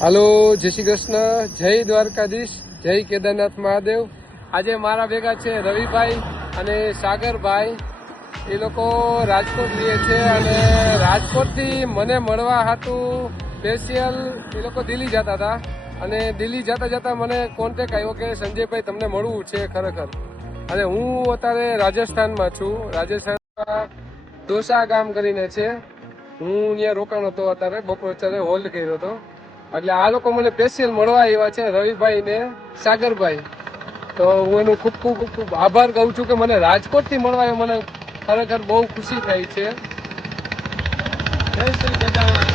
હાલો, જય શ્રી કૃષ્ણ, જય દ્વારકાધીશ, જય કેદારનાથ મહાદેવ. આજે મારા ભેગા છે રવિભાઈ અને સાગરભાઈ. એ લોકો રાજકોટ રહે છે અને રાજકોટથી મને મળવા હાટું સ્પેશિયલ એ લોકો દિલ્હી જતા હતા અને દિલ્હી જતા જતા મને કોન્ટેક આવ્યો કે સંજયભાઈ તમને મળવું છે ખરેખર. અને હું અત્યારે રાજસ્થાનમાં છું. રાજસ્થાનમાં દોસા ગામ કરીને છે. હું અહીંયા રોકાણો હતો અત્યારે બપોર અત્યારે હોલ્ડ કર્યો હતો. એટલે આ લોકો મને સ્પેશિયલ મળવા આવ્યા છે, રવિભાઈ ને સાગરભાઈ. તો હું એનું ખૂબ ખૂબ ખૂબ આભાર કહું છું કે મને રાજકોટથી મળવા આવ્યો. મને ખરેખર બહુ ખુશી થાય છે. જય શ્રી કેદારનાથ.